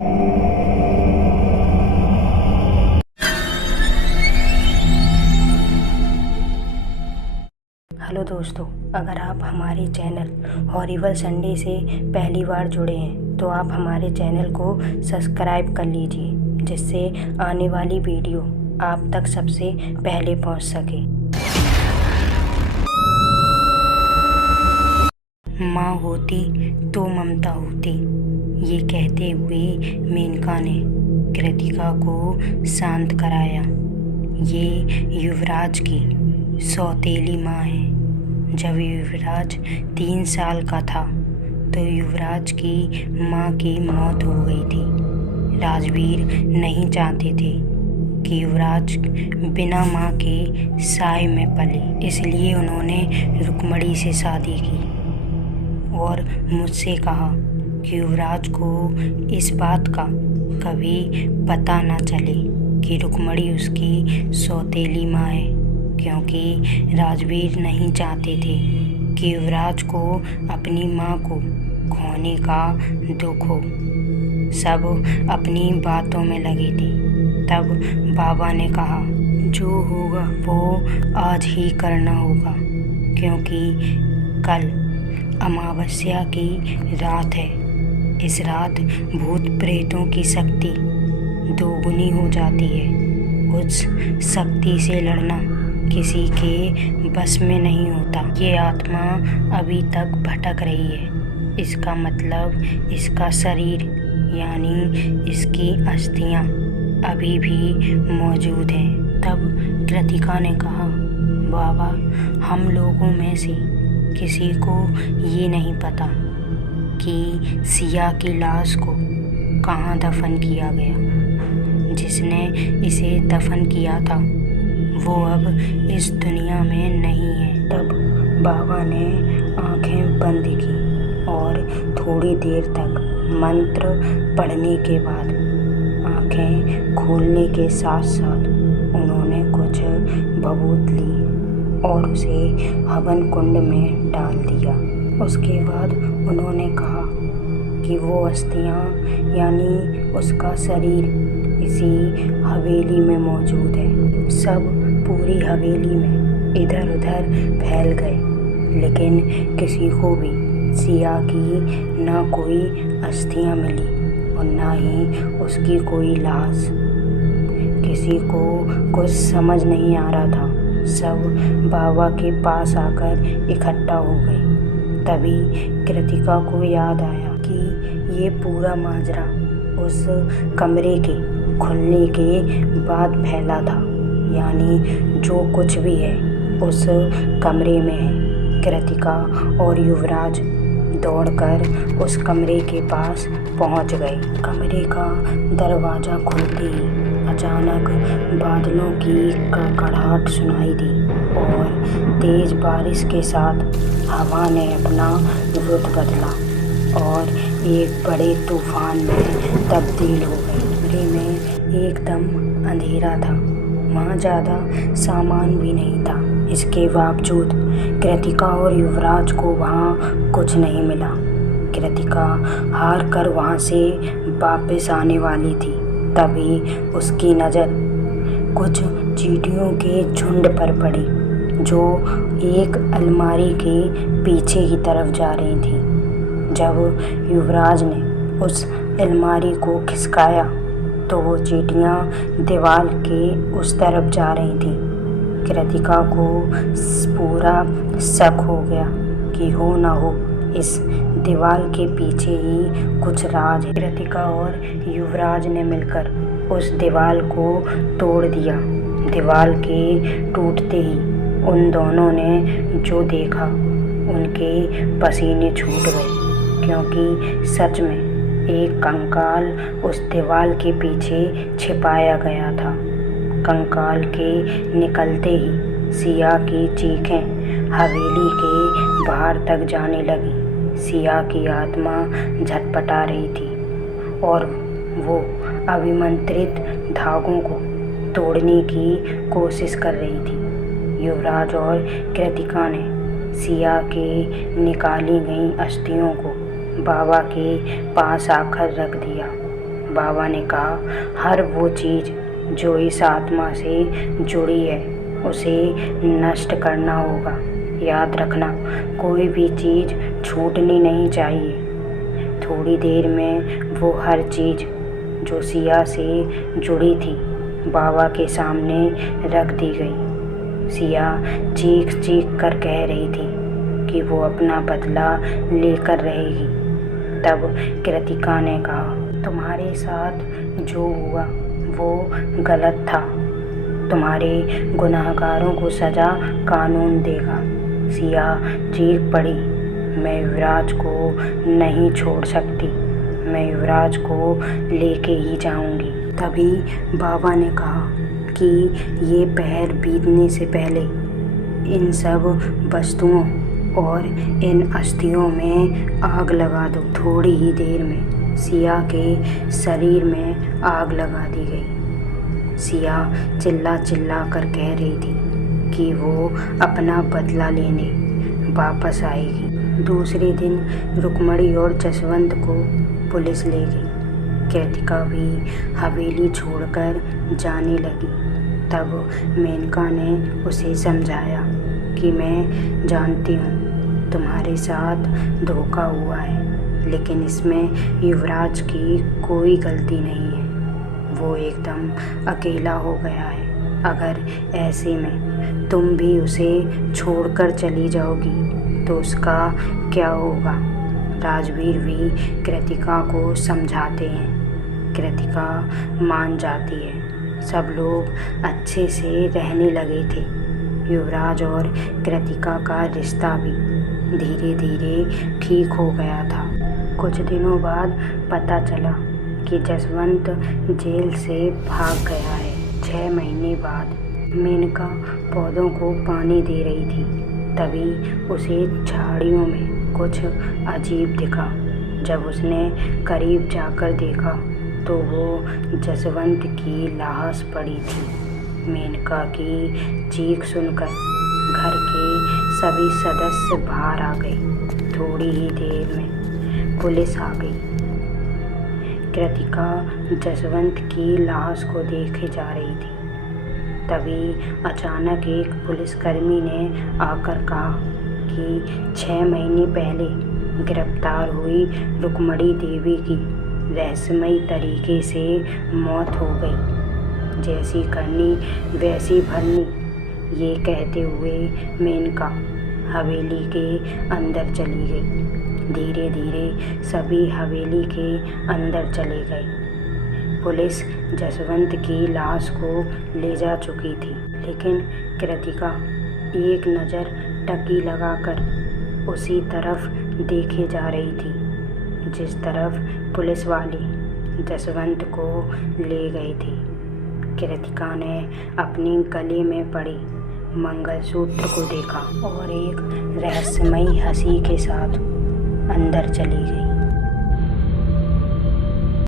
Hello दोस्तों, अगर आप हमारे चैनल हॉरिबल संडे से पहली बार जुड़े हैं तो आप हमारे चैनल को सब्सक्राइब कर लीजिए, जिससे आने वाली वीडियो आप तक सबसे पहले पहुंच सके। माँ होती तो ममता होती, ये कहते हुए मेनका ने कृतिका को शांत कराया। ये युवराज की सौतेली माँ है। जब युवराज 3 साल का था तो युवराज की माँ की मौत हो गई थी। राजवीर नहीं चाहते थे कि युवराज बिना माँ के साए में पले, इसलिए उन्होंने रुक्मणी से शादी की और मुझसे कहा कि युवराज को इस बात का कभी पता ना चले कि रुक्मणी उसकी सौतेली माँ है, क्योंकि राजवीर नहीं चाहते थे कि युवराज को अपनी माँ को खोने का दुख हो। सब अपनी बातों में लगे थे। तब बाबा ने कहा, जो होगा वो आज ही करना होगा, क्योंकि कल अमावस्या की रात है। इस रात भूत प्रेतों की शक्ति दोगुनी हो जाती है। उस शक्ति से लड़ना किसी के बस में नहीं होता। ये आत्मा अभी तक भटक रही है। इसका मतलब इसका शरीर यानी इसकी अस्थियां अभी भी मौजूद हैं। तब कृतिका ने कहा, बाबा, हम लोगों में से किसी को ये नहीं पता कि सिया की लाश को कहाँ दफन किया गया। जिसने इसे दफन किया था वो अब इस दुनिया में नहीं है। तब बाबा ने आंखें बंद की और थोड़ी देर तक मंत्र पढ़ने के बाद आंखें खोलने के साथ साथ उन्होंने कुछ भभूत ली और उसे हवन कुंड में डाल दिया। उसके बाद उन्होंने कहा कि वो अस्थियां यानी उसका शरीर इसी हवेली में मौजूद है। सब पूरी हवेली में इधर उधर फैल गए, लेकिन किसी को भी सिया की ना कोई अस्थियां मिली और ना ही उसकी कोई लाश। किसी को कुछ समझ नहीं आ रहा था। सब बाबा के पास आकर इकट्ठा हो गए। तभी कृतिका को याद आया कि ये पूरा माजरा उस कमरे के खुलने के बाद फैला था, यानी जो कुछ भी है उस कमरे में है। कृतिका और युवराज दौड़कर उस कमरे के पास पहुंच गए। कमरे का दरवाज़ा खुलते ही अचानक बादलों की कड़कड़ाहट सुनाई दी और तेज बारिश के साथ हवा ने अपना रुख बदला और एक बड़े तूफान में तब्दील हो गई। कमरे में एकदम अंधेरा था। वहाँ ज़्यादा सामान भी नहीं था। इसके बावजूद कृतिका और युवराज को वहाँ कुछ नहीं मिला। कृतिका हार कर वहाँ से वापस आने वाली थी। तभी उसकी नज़र कुछ चींटियों के झुंड पर पड़ी, जो एक अलमारी के पीछे की तरफ जा रही थी। जब युवराज ने उस अलमारी को खिसकाया तो वो चींटियाँ दीवार के उस तरफ जा रही थी। कृतिका को पूरा शक हो गया कि हो ना हो इस दीवार के पीछे ही कुछ राज है। कृतिका और युवराज ने मिलकर उस दीवार को तोड़ दिया। दीवार के टूटते ही उन दोनों ने जो देखा उनके पसीने छूट गए, क्योंकि सच में एक कंकाल उस दीवार के पीछे छिपाया गया था। कंकाल के निकलते ही सिया की चीखें हवेली के बाहर तक जाने लगी। सिया की आत्मा झटपटा रही थी और वो अभिमंत्रित धागों को तोड़ने की कोशिश कर रही थी। युवराज और कृतिका ने सिया के निकाली गई अस्थियों को बाबा के पास आकर रख दिया। बाबा ने कहा, हर वो चीज़ जो इस आत्मा से जुड़ी है उसे नष्ट करना होगा। याद रखना, कोई भी चीज़ छूटनी नहीं चाहिए। थोड़ी देर में वो हर चीज़ जो सिया से जुड़ी थी बाबा के सामने रख दी गई। सिया चीख चीख कर कह रही थी कि वो अपना बदला लेकर रहेगी। तब कृतिका ने कहा, तुम्हारे साथ जो हुआ वो गलत था। तुम्हारे गुनाहगारों को सज़ा कानून देगा। सिया चीख पड़ी, मैं युवराज को नहीं छोड़ सकती, मैं युवराज को लेके ही जाऊंगी। तभी बाबा ने कहा कि ये पहर बीतने से पहले इन सब वस्तुओं और इन अस्थियों में आग लगा दो। थोड़ी ही देर में सिया के शरीर में आग लगा दी गई। सिया चिल्ला चिल्ला कर कह रही थी कि वो अपना बदला लेने वापस आएगी। दूसरे दिन रुक्मणी और जसवंत को पुलिस ले गई। कृतिका भी हवेली छोड़कर जाने लगी। तब मेनका ने उसे समझाया कि मैं जानती हूँ तुम्हारे साथ धोखा हुआ है, लेकिन इसमें युवराज की कोई गलती नहीं है। वो एकदम अकेला हो गया है। अगर ऐसे में तुम भी उसे छोड़कर चली जाओगी तो उसका क्या होगा। राजवीर भी कृतिका को समझाते हैं। कृतिका मान जाती है। सब लोग अच्छे से रहने लगे थे। युवराज और कृतिका का रिश्ता भी धीरे धीरे ठीक हो गया था। कुछ दिनों बाद पता चला कि जसवंत जेल से भाग गया है। 6 महीने बाद मेनका पौधों को पानी दे रही थी। तभी उसे झाड़ियों में कुछ अजीब दिखा। जब उसने करीब जाकर देखा तो वो जसवंत की लाश पड़ी थी। मेनका की चीख सुनकर घर के सभी सदस्य बाहर आ गए। थोड़ी ही देर में पुलिस आ गई। कृतिका जसवंत की लाश को देखे जा रही थी। तभी अचानक एक पुलिसकर्मी ने आकर कहा कि 6 महीने पहले गिरफ्तार हुई रुक्मणी देवी की रहस्यमयी तरीके से मौत हो गई। जैसी करनी वैसी भरनी। ये कहते हुए मेनका हवेली के अंदर चली गई। धीरे धीरे सभी हवेली के अंदर चले गए। पुलिस जसवंत की लाश को ले जा चुकी थी, लेकिन कृतिका एक नज़र टकी लगाकर उसी तरफ देखे जा रही थी जिस तरफ पुलिस वाले जसवंत को ले गई थी। कृतिका ने अपने गले में पड़े मंगलसूत्र को देखा और एक रहस्यमयी हंसी के साथ अंदर चली गई।